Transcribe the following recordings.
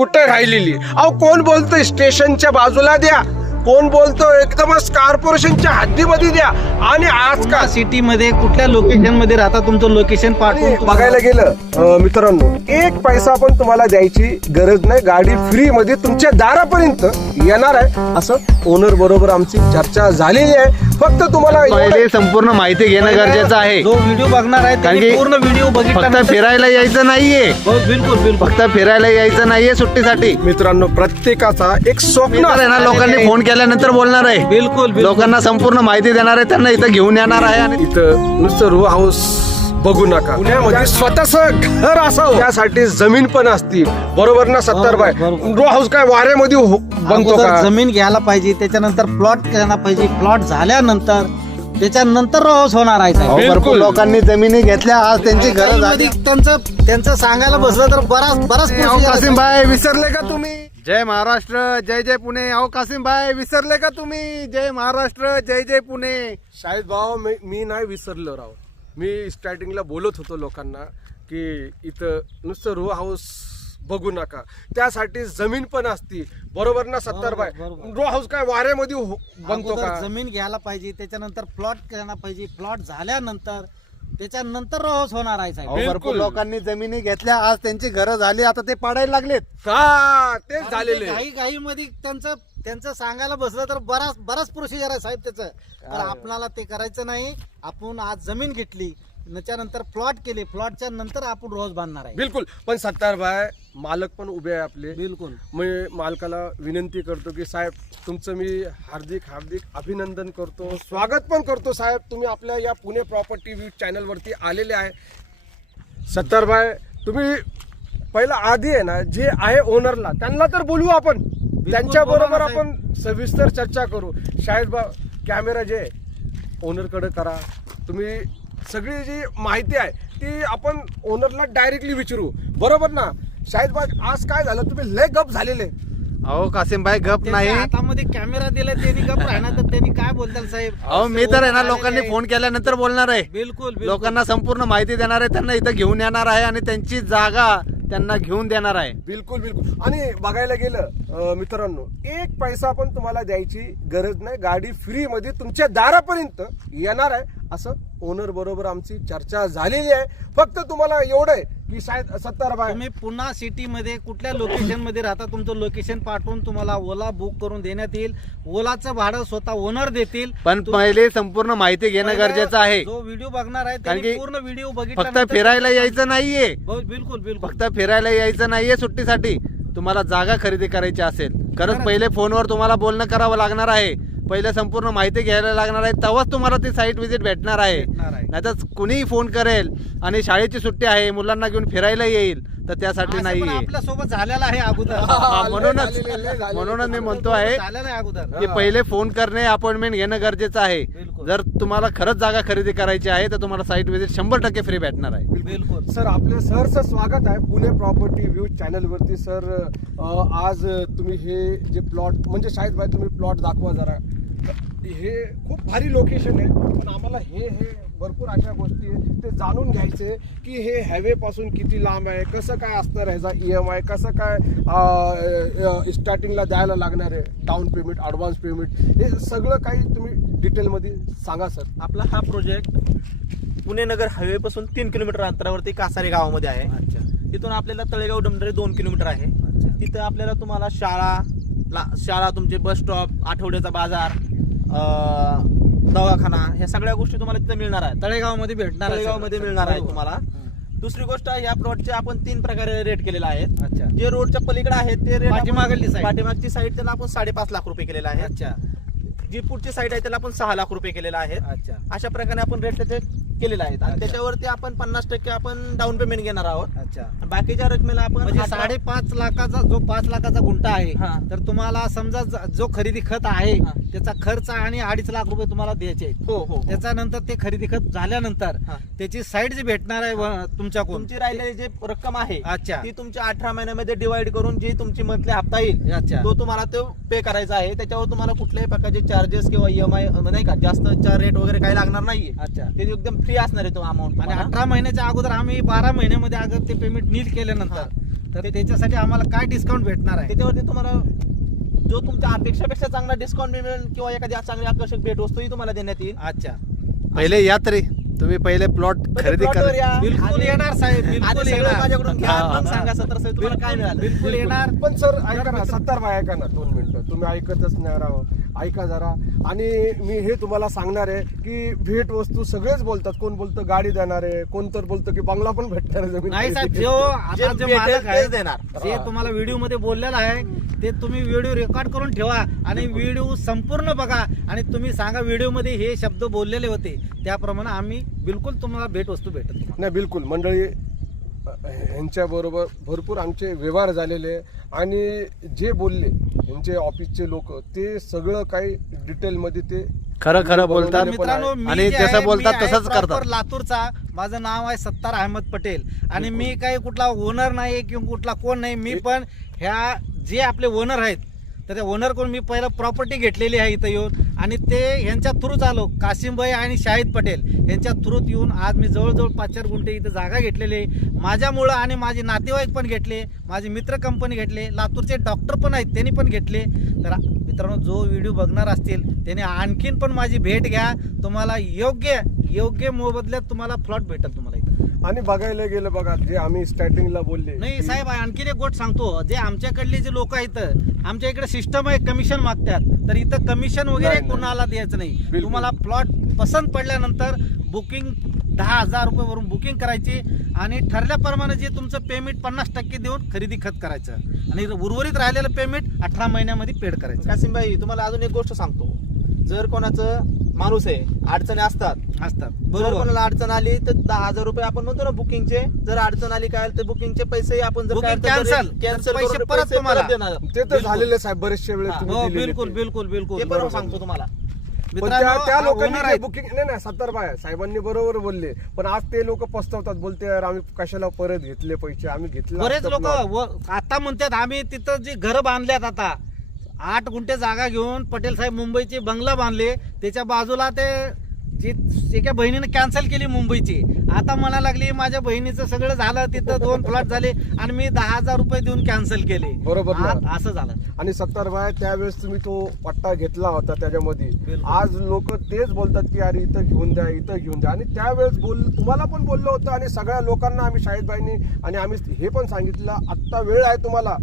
कुठे राहिलेली. अहो कोण बोलतोय स्टेशनच्या बाजूला द्या, कोण बोलतो एकदमच कॉर्पोरेशनच्या हद्दीमध्ये द्या. आणि आजकाल सिटी मध्ये कुठल्या लोकेशन मध्ये राहता तुमचं लोकेशन पाठवून बघायला गेलं मित्रांनो, एक पैसा पण तुम्हाला द्यायची गरज नाही. गाडी फ्री मध्ये तुमच्या दारापर्यंत येणार आहे. असं ओनर बरोबर आमची चर्चा झालेली आहे. फक्त तुम्हाला पहिले संपूर्ण माहिती घेणं गरजेचं आहे. जो व्हिडिओ बघणार आहे कारण त्यांनी की पूर्ण व्हिडिओ बघितला फक्त फिरायला यायचं नाहीये, बिलकुल बिलकुल फक्त फिरायला यायचं नाहीये सुट्टीसाठी. मित्रांनो, प्रत्येकाचा एक स्वप्न तर आहे ना, लोकांनी फोन केल्यानंतर बोलणार आहे, बिलकुल लोकांना संपूर्ण माहिती देणार आहे, त्यांना इथं घेऊन येणार आहे. आणि इथं नुसतं रो हाऊस बघू नका, पुण्यामध्ये स्वतःच घर असावं त्यासाठी जमीन पण असती. बरोबर ना सत्तर बाय? बरोबर. रो हाऊस काय वाऱ्यामध्ये बनतो अगोदर का? जमीन घ्यायला पाहिजे, त्याच्यानंतर प्लॉट घ्यायला पाहिजे, प्लॉट झाल्यानंतर त्याच्यानंतर रोज होणार आहे साहेब. बिलकुल. भरपूर लोकांनी जमिनी घेतल्या, आज त्यांची गरज आहे. त्यांचं सांगायला बसलं तर बराच अहो कासिम भाई विसरले का तुम्ही? जय महाराष्ट्र, जय जय पुणे. अहो कासिम भाई विसरले का तुम्ही? जय महाराष्ट्र, जय जय पुणे. शाहिद भाऊ, मी नाही विसरलो राव. मी स्टार्टिंगला बोलत होतो लोकांना की इथं नुसतं रो हाऊस बघू नका, त्यासाठी जमीन पण असती. बरोबर ना सत्तर बाय? बरोबर. रो हाऊस काय वाऱ्यामध्ये बनतो अगोदर का? जमीन घ्यायला पाहिजे, त्याच्यानंतर प्लॉट घ्यायला पाहिजे, प्लॉट झाल्यानंतर त्याच्यानंतर रोज होणार आहे साहेब. अहो, बिलकुल. भरपूर लोकांनी जमिनी घेतल्या, आज त्यांची गरज झाली, आता ते पाडायला लागलेत. हा, तेच झालेले. घाई मध्ये त्यांचं सांगायला बसलं तर बराच प्रोसिजर आहे साहेब त्याचं. तर आपल्याला ते करायचं नाही. आपण आज जमीन घेतली, त्याच्यानंतर प्लॉट केले, प्लॉटच्या नंतर आपण रोज बांधणार आहे. बिलकुल. पण सत्तार भाई, मालक पण उभे आहे आपले. बिलकुल. मी मालकाला विनंती करतो की साहेब, तुमचं मी हार्दिक अभिनंदन करतो, स्वागत पण करतो साहेब. तुम्ही आपल्या या पुणे प्रॉपर्टी व्ह्यू चॅनलवरती आलेले आहे. सत्तार भाई, तुम्ही पहिला आधी आहे ना, जे आहे ओनरला त्यांना तर बोलवू आपण, त्यांच्या बरोबर बोला ना आपण सविस्तर चर्चा करू. शाहिद भाऊ, कॅमेरा जे ओनरकडे करा. तुम्ही सगळी जी माहिती आहे ती आपण ओनरला डायरेक्टली विचारू. बरोबर ना शाहिद भाई? आज काय झालं, तुम्ही लय गप झालेले. अहो कासिम भाई गप नाही. त्यांच्या हातामध्ये कॅमेरा दिला, त्यांनी गप राहणार, तर त्यांनी काय बोलताल साहेब? अहो मी तर आहे ना, लोकांनी फोन केल्यानंतर बोलणार आहे, बिलकुल लोकांना संपूर्ण माहिती देणार आहे, त्यांना इथं घेऊन येणार आहे आणि त्यांची जागा त्यांना घेऊन देणार आहे. बिलकुल. आणि बघायला गेलं मित्रांनो, एक पैसा पण तुम्हाला द्यायची गरज नाही. गाडी फ्री मध्ये तुमच्या दारापर्यंत येणार आहे. असं ओनर बरोबर आमची चर्चा झालेली आहे. फक्त तुम्हाला एवढं आहे की शायद सत्तार भाई, तुम्ही पुन्हा सिटी मध्ये कुठल्या लोकेशन मध्ये राहता, तुमचं लोकेशन पाठवून तुम्हाला ओला बुक करून देण्यात येईल. ओलाचं भाडं स्वतः ओनर देतील. पण पहिले संपूर्ण माहिती घेणं गरजेचं आहे. जो व्हिडिओ बघणार आहे कारण त्यांनी की पूर्ण व्हिडिओ बघितला. फक्त फिरायला यायचं नाहीये, बिलकुल फक्त फिरायला यायचं नाहीये. सुट्टीसाठी तुम्हाला जागा खरेदी करायची असेल, खरंच पहिले फोनवर तुम्हाला बोलणं करावं लागणार आहे. पहिले संपूर्ण माहिती घ्यायला लागणार आहे, तेव्हाच तुम्हाला ती साईट व्हिजिट भेटणार आहे. नाहीतर कुणीही फोन करेल आणि शाळेची सुट्टी आहे, मुलांना घेऊन फिरायला येईल, तर त्यासाठी नाहीये. आपल्या सोबत झालेला आहे अगोदर. म्हणूनच मी म्हणतो आहे झालेला आहे अगोदर. की पहिले फोन करणे, अपॉइंटमेंट घेणं गरजेचं आहे. बिलकुल. जर तुम्हाला खरंच जागा खरेदी करायची आहे तर तुम्हाला साईट व्हिजिट 100% फ्री भेटणार आहे. बिलकुल. सर आपलं सरचं स्वागत आहे पुणे प्रॉपर्टी व्ह्यू चॅनलवरती. सर आज तुम्ही हे जे प्लॉट, म्हणजे शाहिद भाई तुम्ही प्लॉट दाखवा जरा. हे खूप भारी लोकेशन आहे, पण आम्हाला हे भरपूर अशा गोष्टी आहेत ते जाणून घ्यायचे की हे हायवे पासून किती लांब आहे, कसं काय असणार ह्याचा EMI, कसं काय स्टार्टिंगला द्यायला लागणार आहे, डाऊन पेमेंट, ॲडव्हान्स पेमेंट, हे सगळं काही तुम्ही डिटेलमध्ये सांगा सर. आपला हा प्रोजेक्ट पुणे नगर हायवे पासून 3 किलोमीटर अंतरावरती कासारे गावामध्ये आहे. अच्छा. तिथून आपल्याला तळेगाव डमडरे 2 किलोमीटर आहे. अच्छा. तिथं आपल्याला तुम्हाला शाळा तुमचे बस स्टॉप, आठवड्याचा बाजार, दवाखाना, ह्या सगळ्या गोष्टी तुम्हाला तिथे मिळणार आहेत. तळेगावमध्ये भेटणार. तळेगावमध्ये मिळणार आहे तुम्हाला. दुसरी गोष्ट, या प्लॉटचे आपण 3 प्रकारे रेट केलेला आहे. अच्छा. जे रोडच्या पलीकडे आहेत ते रेट, पाठीमागली पाठीमागची साईड त्याला आपण 5.5 लाख रुपये केलेला आहे. अच्छा. जी पुढची साईड आहे त्याला आपण 6 लाख रुपये केलेला आहे. अच्छा. अशा प्रकारे आपण रेट त्याचे केलेला आहे. आणि अच्छा. त्याच्यावरती आपण 50% आपण डाऊन पेमेंट घेणार आहोत. अच्छा. आणि बाकीच्या रकमेला आपण म्हणजे 5.5 लाखाचा जो 5 लाखाचा गुंठा आहे, हा. तर तुम्हाला समजा जो खरेदी खत आहे हा. त्याचा खर्च आणि 2.5 लाख रुपये तुम्हाला द्यायचे आहेत. हो. त्याच्यानंतर ते खरेदी खत झाल्यानंतर हा. त्याची साईड जी भेटणार आहे तुमच्याकडून, तुमची राहिलेली जी रक्कम आहे अच्छा. ती तुमच्या 18 महिन्यामध्ये डिवाइड करून जी तुमची मंथली हप्ता येईल अच्छा. तो तुम्हाला तो पे करायचा आहे. त्याच्यावर तुम्हाला कुठल्याही प्रकारचे चार्जेस किंवा EMI नाही का, जास्तचा रेट वगैरे काही लागणार नाहीये. अच्छा. ते एकदम फ्री असणार आहे तो अमाऊंट. आणि 18 महिन्याच्या अगोदर आम्ही 12 महिन्यामध्ये अगर ते पेमेंट नीट केल्यानंतर तर त्याच्यासाठी आम्हाला काय डिस्काउंट भेटणार आहे? त्याच्यावरती तुम्हाला जो तुमच्या अपेक्षापेक्षा चांगला डिस्काउंट मिळेल किंवा एखादी चांगली आकर्षक भेटवस्तूही तुम्हाला देण्यात येईल. अच्छा, पहिले या तरी तुम्ही पहिले प्लॉट खरेदी प्लॉटवर करा. या. बिलकुल आणि येणार साहेब, आधी बिलकुल सगळं येणार. माझ्याकडून घ्या, हा, मग हा. सांगा सत्तर साहेब तुम्हाला काय मिळालं. बिलकुल येणार. पण सर ऐका ना, 70 बाय ऐका ना, 2 मिनिटं तुम्ही ऐकतच नाही राव, ऐका जरा. आणि मी हे तुम्हाला सांगणार आहे की भेट वस्तू सगळेच बोलतात. कोण बोलतं गाडी देणार आहे, कोण तर बोलतं की बंगला पण भेटणार आहे, जमीन नाही साहेब, खरेदी. जो जे आता जे भेटेल मालक आहे तेच देणार. जे तुम्हाला व्हिडिओ मध्ये बोललेलं आहे ते तुम्ही व्हिडिओ रेकॉर्ड करून ठेवा आणि व्हिडिओ संपूर्ण बघा आणि तुम्ही सांगा व्हिडिओ मध्ये हे शब्द बोललेले होते त्याप्रमाणे आम्ही बिलकुल तुम्हाला भेटवस्तू भेटत नाही. नाही बिलकुल मंडळी, ह्यांच्याबरोबर भरपूर आमचे व्यवहार झालेले आणि जे बोलले ह्यांचे ऑफिसचे लोक ते सगळं काही डिटेलमध्ये ते खरं खरं बोलतात पण मित्रांनो, मी आणि जे जसं आहे, बोलतात मी आहे तसंच proper करतात. लातूरचा, माझं नाव आहे सत्तार अहमद पटेल आणि मी काही कुठला ओनर नाही किंवा कुठला कोण नाही. मी पण ह्या जे आपले ओनर आहेत तर त्या ओनर कोण, मी पहिलं प्रॉपर्टी घेतलेली आहे इथं येऊन आणि ते ह्यांच्या थ्रूच आलो. कासिमभाई आणि शाहिद पटेल यांच्या थ्रूत येऊन आज मी जवळजवळ 5-4 गुंठे इथं जागा घेतलेली आहे माझ्यामुळं आणि माझे नातेवाईक पण घेतले, माझे मित्र कंपनी घेतले, लातूरचे डॉक्टर पण आहेत त्यांनी पण घेतले. तर मित्रांनो, जो व्हिडिओ बघणार असतील त्याने आणखीन पण माझी भेट घ्या, तुम्हाला योग्य मोबदल्यात तुम्हाला प्लॉट भेटेल तुम्हाला इथं. आणि बघायला गेलं बघा, जे आम्ही स्टार्टिंगला बोलले नाही की- साहेब, आणखीन एक गोष्ट सांगतो, जे आमच्याकडले जे लोक आहेत आमच्या इकडे सिस्टम आहे कमिशन मागतात, तर इथं कमिशन वगैरे नाही. कोणाला द्यायचं नाही. बिलकुल. तुम्हाला प्लॉट पसंत पडल्यानंतर बुकिंग 10,000 रुपयेवरून बुकिंग करायची आणि ठरल्याप्रमाणे जे तुमचं पेमेंट 50% देऊन खरेदी खत करायचं आणि उर्वरित राहिलेलं पेमेंट 18 महिन्यामध्ये पेड करायचं कासिमभाई, तुम्हाला अजून एक गोष्ट सांगतो. जर कोणाचं माणूस आहे, अडचणी असतात, असतात. जर बरोबर. कोणाला अडचण आली तर 10,000 रुपये आपण म्हणतो ना बुकिंगचे, जर अडचण आली काय तर बुकिंगचे पैसे आपण जर Booking काय cancel. कॅन्सल पैसे परत तुम्हाला. देणार. ते तर झालेले साहेब बरेचशे वेळेस हा. तुम्ही हो, दिलेले बिलकुल ते. बिलकुल बिलकुल ते पण सांगतो तुम्हाला. पण मित्रांनो, त्या हा लोकांनी owner जे आहेत. बुकिंग नाही 70 बाय साहेबांनी बरोबर बोलले, पण आज ते लोक पस्तावतात, बोलते यार आम्ही कशाला परत घेतले पैसे, आम्ही घेतले बरेच असतं लोक plot." आता म्हणतात आम्ही तिथं जी घर बांधल्यात आता 8 गुंठे जागा घेऊन पटेल साहेब मुंबईचे बंगला बांधले, त्याच्या बाजूला ते जी एका बहिणीने कॅन्सल केली मुंबईची, आता म्हणा लागली माझ्या बहिणीचं सगळं झालं तिथं 2 प्लॉट झाले आणि मी 10,000 रुपये देऊन कॅन्सल केले. बरोबर ना. असं झालं. आणि 70 बाय त्यावेळेस तुम्ही तो पट्टा घेतला होता त्याच्यामध्ये. बिलकुल. आज लोक तेच बोलतात की अरे इथं घेऊन द्या, इथं घेऊन द्या. आणि त्यावेळेस तुम्हाला पण बोललो होतं आणि सगळ्या लोकांना आम्ही शाहिदबाईंनी आणि आम्ही हे पण सांगितलं, आत्ता वेळ आहे तुम्हाला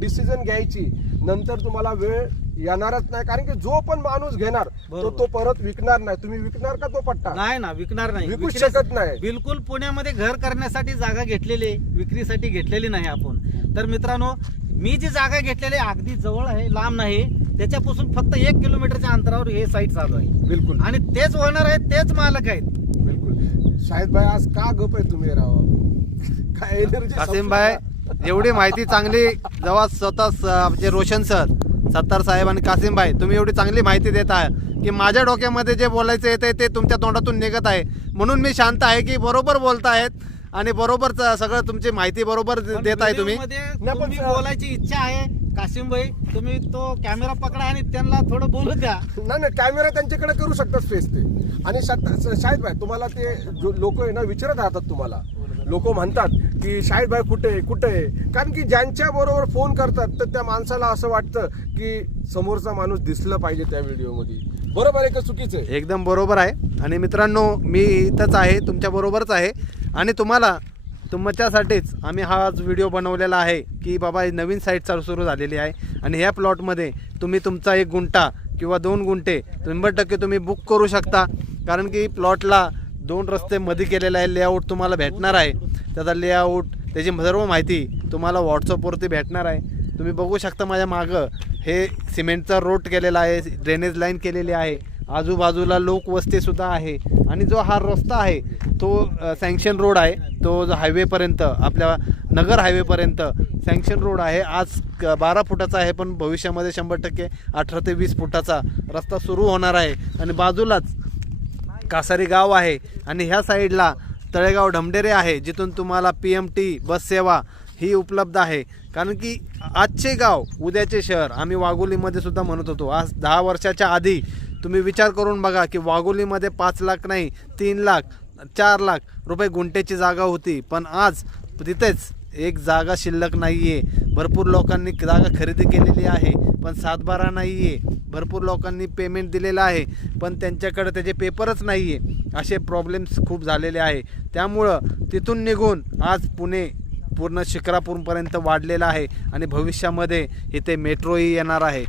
डिसिजन घ्यायची, नंतर तुम्हाला वेळ येणारच नाही, कारण की जो पण माणूस घेणार बरोबर. तो परत विकणार नाही. तुम्ही विकणार का तो पट्टा? नाही ना, विकणार नाही. विकूच विक्री- शकत नाही. बिलकुल पुण्यामध्ये घर करण्यासाठी जागा घेतलेली आहे, विक्रीसाठी घेतलेली नाही आपण. तर मित्रांनो, मी जी जागा घेतलेली आहे अगदी जवळ आहे, लांब नाही, त्याच्यापासून फक्त 1 किलोमीटरच्या अंतरावर हे साईट चालू आहे बिलकुल आणि तेच ओनर आहेत, तेच मालक आहेत. बिलकुल. शाहिदबाई आज का गप आहे तुम्ही राव? काय एनर्जी? कासिम भाई, एवढी माहिती चांगली जेव्हा स्वतः आमचे रोशन सर, सत्तार साहेब आणि कासिम भाई, तुम्ही एवढी चांगली माहिती देत आहे की माझ्या डोक्यामध्ये जे बोलायचं येते ते तुमच्या तोंडातून निघत आहे, म्हणून मी शांत आहे की बरोबर बोलतायत आणि बरोबर सगळं तुमची माहिती बरोबर देत आहे तुम्ही. व्हिडिओमध्ये नाही, पण तुम्ही सर- बोलायची इच्छा आहे कासिम भाई, तुम्ही तो कॅमेरा पकडा आणि त्यांना थोडं बोलू द्या. नाही कॅमेरा त्यांच्याकडे करू शकतात फेस ते. आणि शाहिद भाई तुम्हाला ते लोक आहे ना विचारत राहतात, तुम्हाला लोक म्हणतात की शाहिद भाई कुठे आहे, कारण की ज्यांच्या बरोबर फोन करतात तर त्या माणसाला असं वाटतं की समोरचा माणूस दिसलं पाहिजे त्या व्हिडिओमध्ये. बरोबर आहे का चुकीचं आहे? एकदम बरोबर आहे. आणि मित्रांनो, मी इथंच आहे, तुमच्या बरोबरच आहे आणि तुम्हाला तुमच्यासाठीच आम्ही हा व्हिडिओ बनवलेला आहे की बाबा ही नवीन साईट सुरू झालेली आहे आणि ह्या प्लॉटमध्ये तुम्ही तुमचा 1 गुंठा किंवा 2 गुंठे 100% तुम्ही बुक करू शकता, कारण की प्लॉटला 2 रस्ते मध्ये केलेला आहे. लेआउट तुम्हाला भेटणार आहे, त्याचा लेआउट त्याची सर्व माहिती तुम्हाला व्हॉट्सअपवरती भेटणार आहे. तुम्ही बघू शकता माझ्या मागं हे सिमेंटचा रोड केलेला आहे, ड्रेनेज लाईन केलेली आहे, आजूबाजूला लोकवस्तीसुद्धा आहे आणि जो हा रस्ता आहे तो सँक्शन रोड आहे, तो जो हायवेपर्यंत आपल्या नगर हायवेपर्यंत सँक्शन रोड आहे. आज 12 फुटाचा आहे, पण भविष्यामध्ये 100% 18 ते 20 फुटाचा रस्ता सुरू होणार आहे. आणि बाजूलाच कासारी गाव आहे आणि ह्या साईडला तळेगाव ढमढेरे आहे, जिथून तुम्हाला PMT बस सेवा ही उपलब्ध आहे. कारण की आजचे गाव उद्याचे शहर आम्ही वाघोलीमध्ये सुद्धा म्हणत होतो. आज 10 वर्षाच्या आधी तुम्ही विचार करून बघा की वाघोलीमध्ये 5 लाख नाही 3 लाख 4 लाख रुपये गुंठेची जागा होती, पण आज तिथेच एक जागा शिल्लक नाही आहे. भरपूर लोकांनी जागा खरेदी केलेली आहे पण सातबारा नाही आहे. भरपूर लोकांनी पेमेंट दिलेलं आहे पण त्यांच्याकडे त्याचे पेपरच नाही आहे. असे प्रॉब्लेम्स खूप झालेले आहे. त्यामुळं तिथून निघून आज पुणे पूर्ण शिक्रापूरपर्यंत वाढलेलं आहे आणि भविष्यामध्ये इथे मेट्रोही येणार आहे.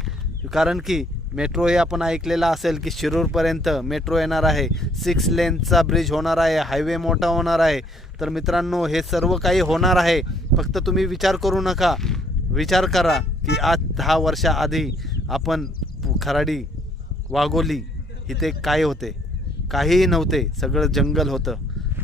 कारण की मेट्रो हे आपण ऐकलेलं असेल की शिरूरपर्यंत मेट्रो येणार आहे. 6 लेनचा ब्रिज होणार आहे. हायवे मोठा होणार आहे. तर मित्रांनो हे सर्व काही होणार आहे. फक्त तुम्ही विचार करू नका. विचार करा की आज 10 वर्षाआधी आपण खराडी वाघोली इथे काय होते? काहीही नव्हते. सगळं जंगल होतं.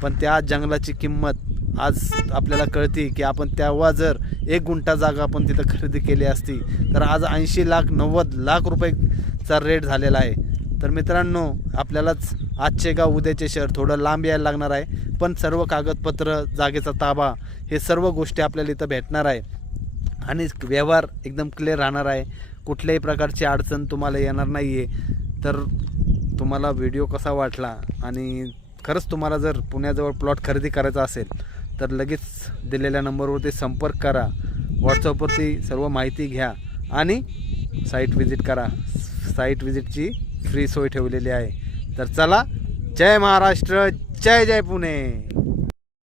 पण त्या जंगलाची किंमत आज आपल्याला कळते की आपण तेव्हा जर 1 गुंठा जागा आपण तिथं खरेदी केली असती तर आज 80 लाख 90 लाख रुपयेचा रेट झालेला आहे. तर मित्रांनो आपल्यालाच आजचे गाव उद्याचे शहर थोडं लांब यायला लागणार आहे पण सर्व कागदपत्र जागेचा ताबा हे सर्व गोष्टी आपल्याला इथं भेटणार आहे आणि व्यवहार एकदम क्लिअर राहणार आहे. कुठल्याही प्रकारची अडचण तुम्हाला येणार नाही आहे. तर तुम्हाला व्हिडिओ कसा वाटला आणि खरंच तुम्हाला जर पुण्याजवळ प्लॉट खरेदी करायचा असेल तर लगेच दिलेल्या नंबरवरती संपर्क करा. व्हॉट्सअपवरती सर्व माहिती घ्या आणि साईट व्हिजिट करा. साईट व्हिजिटची फ्री सोय ठेवलेली आहे. तर चला, जय महाराष्ट्र, जय जय पुणे.